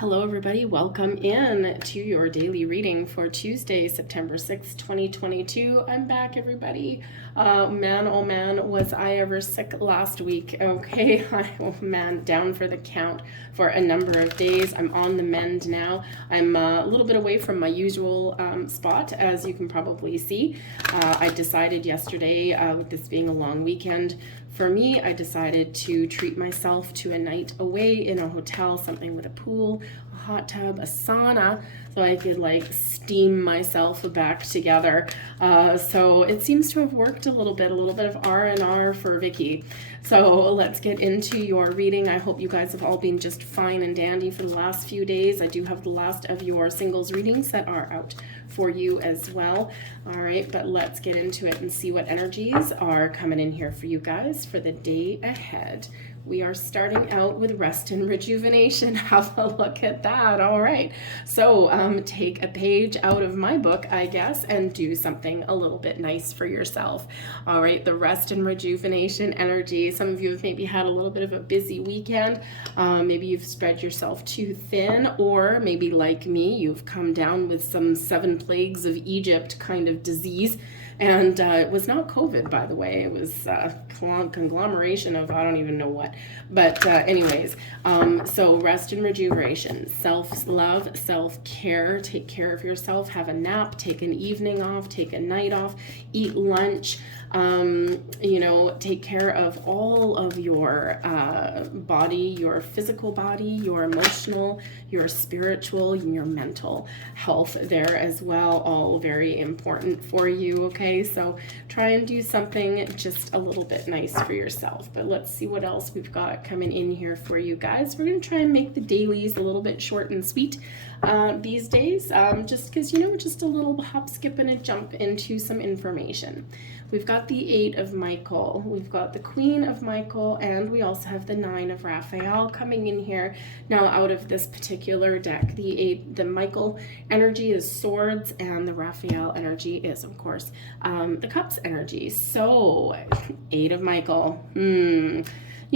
Hello, everybody. Welcome in to your daily reading for Tuesday, September 6th, 2022. I'm back, everybody. Man, oh man, was I ever sick last week. Okay, oh man, down for the count for a number of days. I'm on the mend now. I'm a little bit away from my usual spot, as you can probably see. I decided yesterday, with this being a long weekend, for me, I decided to treat myself to a night away in a hotel, something with a pool, a hot tub, a sauna, so I could like steam myself back together. So it seems to have worked a little bit of R&R for Vicky. So let's get into your reading. I hope you guys have all been just fine and dandy for the last few days. I do have the last of your singles readings that are out for you as well. All right, but let's get into it and see what energies are coming in here for you guys for the day ahead. We are starting out with rest and rejuvenation. Have a look at that. All right. So take a page out of my book, I guess, and do something a little bit nice for yourself. All right. The rest and rejuvenation energy. Some of you have maybe had a little bit of a busy weekend. Maybe you've spread yourself too thin, or maybe like me, you've come down with some 7 plagues of Egypt kind of disease. And it was not COVID, by the way. It was a conglomeration of I don't even know what. But anyways, so rest and rejuvenation, self-love, self-care, take care of yourself, have a nap, take an evening off, take a night off, eat lunch, take care of all of your body, your physical body, your emotional, your spiritual, your mental health there as well. All very important for you, okay? So try and do something just a little bit nice for yourself. But let's see what else we've got coming in here for you guys. We're going to try and make the dailies a little bit short and sweet these days, just because, just a little hop, skip, and a jump into some information. We've got the 8 of Michael, we've got the Queen of Michael, and we also have the 9 of Raphael coming in here. Now out of this particular deck, the Michael energy is swords, and the Raphael energy is, of course, the cups energy. So 8 of Michael, you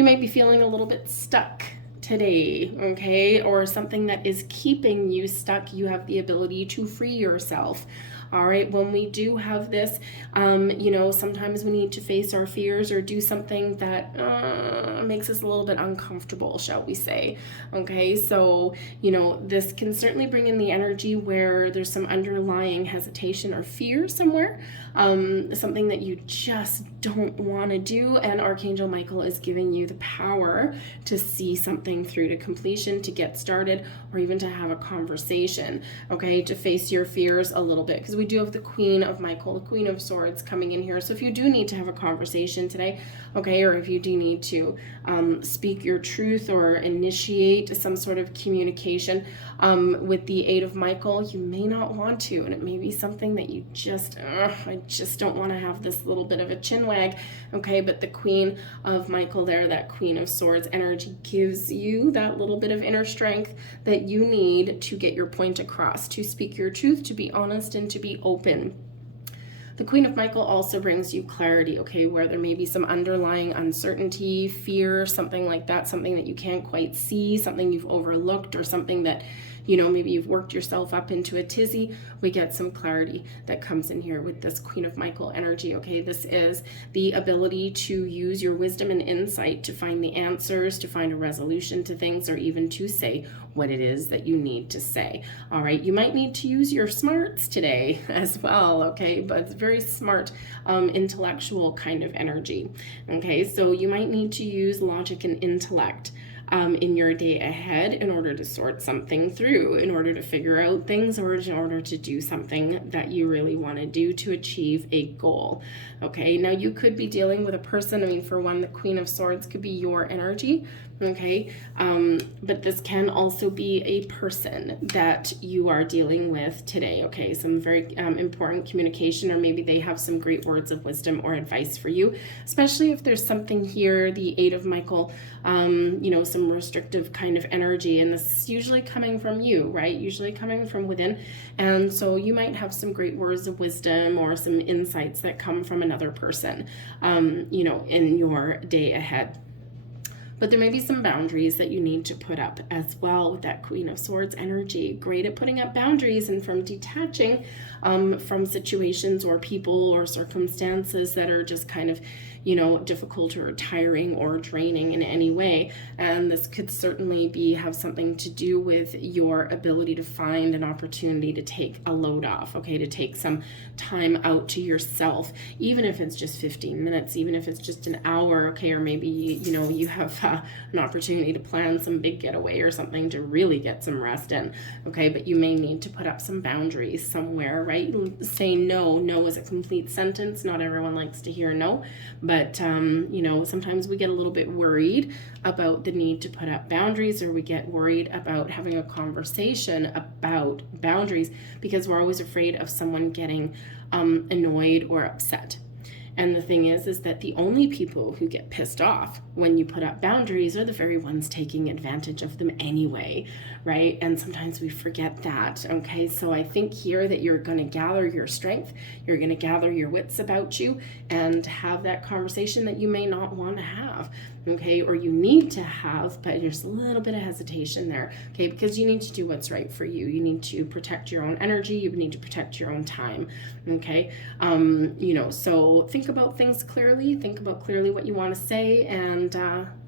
might be feeling a little bit stuck today, okay, or something that is keeping you stuck. You have the ability to free yourself. All right, when we do have this, sometimes we need to face our fears or do something that makes us a little bit uncomfortable, shall we say. Okay, so, this can certainly bring in the energy where there's some underlying hesitation or fear somewhere, something that you just don't want to do, and Archangel Michael is giving you the power to see something through to completion, to get started, or even to have a conversation, okay, to face your fears a little bit, because we do have the Queen of Michael, the Queen of Swords coming in here. So if you do need to have a conversation today, okay, or if you do need to speak your truth or initiate some sort of communication with the 8 of Michael, you may not want to, and it may be something that you just, I just don't want to have this little bit of a chin wag, okay, but the Queen of Michael there, that Queen of Swords energy, gives you that little bit of inner strength that you need to get your point across, to speak your truth, to be honest, and to be open. The Queen of Michael also brings you clarity, okay, where there may be some underlying uncertainty, fear, something like that, something that you can't quite see, something you've overlooked, or something that, maybe you've worked yourself up into a tizzy. We get some clarity that comes in here with this Queen of Michael energy, okay? This is the ability to use your wisdom and insight to find the answers, to find a resolution to things, or even to say what it is that you need to say. All right, you might need to use your smarts today as well, okay? But it's very smart, intellectual kind of energy, okay? So you might need to use logic and intellect in your day ahead in order to sort something through, in order to figure out things, or in order to do something that you really want to do to achieve a goal. Okay, now you could be dealing with a person. For one, the Queen of Swords could be your energy, okay, but this can also be a person that you are dealing with today, okay? Some very important communication, or maybe they have some great words of wisdom or advice for you, especially if there's something here, the 8 of Michael, some restrictive kind of energy, and this is usually coming from you, right? Usually coming from within, and so you might have some great words of wisdom or some insights that come from another person, in your day ahead. But there may be some boundaries that you need to put up as well with that Queen of Swords energy. Great at putting up boundaries and from detaching from situations or people or circumstances that are just kind of, difficult or tiring or draining in any way. And this could certainly have something to do with your ability to find an opportunity to take a load off, okay, to take some time out to yourself, even if it's just 15 minutes, even if it's just an hour, okay, or maybe, you have an opportunity to plan some big getaway or something to really get some rest in, okay, but you may need to put up some boundaries somewhere, right? Say no. No is a complete sentence. Not everyone likes to hear no, but sometimes we get a little bit worried about the need to put up boundaries, or we get worried about having a conversation about boundaries because we're always afraid of someone getting annoyed or upset. And the thing is that the only people who get pissed off when you put up boundaries are the very ones taking advantage of them anyway, right? And sometimes we forget that, okay? So I think here that you're going to gather your strength, you're going to gather your wits about you and have that conversation that you may not want to have, okay? Or you need to have, but there's a little bit of hesitation there, okay? Because you need to do what's right for you. You need to protect your own energy. You need to protect your own time, okay? So think about things clearly. Think about clearly what you want to say and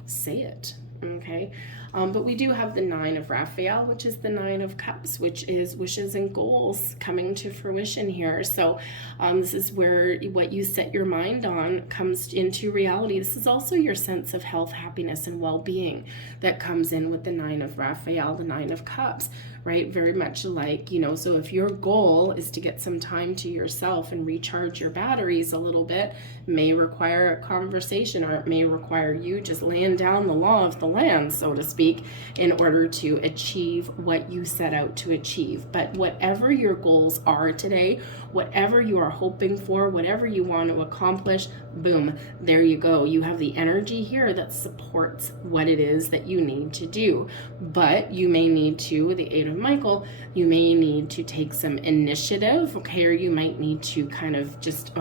say it, okay? But we do have the 9 of Raphael, which is the 9 of Cups, which is wishes and goals coming to fruition here. So this is where what you set your mind on comes into reality. This is also your sense of health, happiness, and well-being that comes in with the 9 of Raphael, the 9 of Cups, right? Very much like, so if your goal is to get some time to yourself and recharge your batteries a little bit, may require a conversation, or it may require you just laying down the law of the land, so to speak, in order to achieve what you set out to achieve. But whatever your goals are today, whatever you are hoping for, whatever you want to accomplish, boom, there you go. You have the energy here that supports what it is that you need to do. But you may need to, with the 8 of Michael, you may need to take some initiative, okay, or you might need to kind of just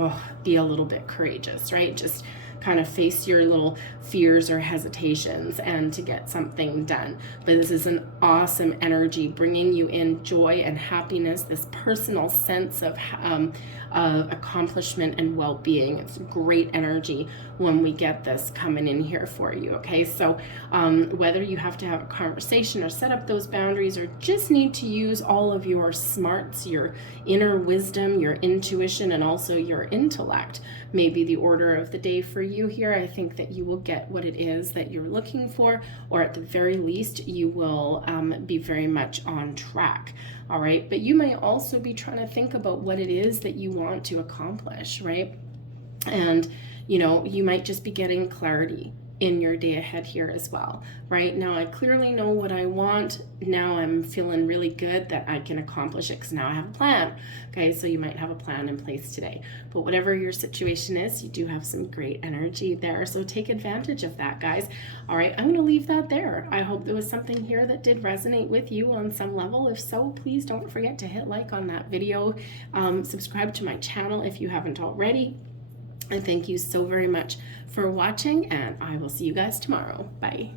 be a little bit courageous, right? Just kind of face your little fears or hesitations and to get something done. But this is an awesome energy bringing you in joy and happiness, this personal sense of accomplishment and well-being. It's great energy when we get this coming in here for you, okay? So whether you have to have a conversation or set up those boundaries or just need to use all of your smarts, your inner wisdom, your intuition, and also your intellect, may be the order of the day for you here. I think that you will get what it is that you're looking for, or at the very least, you will be very much on track. All right. But you may also be trying to think about what it is that you want to accomplish, right? And, you might just be getting clarity in your day ahead here as well. Right now, I clearly know what I want. Now I'm feeling really good that I can accomplish it because now I have a plan. Okay, so you might have a plan in place today. But whatever your situation is, you do have some great energy there. So take advantage of that, guys. All right, I'm going to leave that there. I hope there was something here that did resonate with you on some level. If so, please don't forget to hit like on that video. Subscribe to my channel if you haven't already. And thank you so very much for watching, and I will see you guys tomorrow. Bye.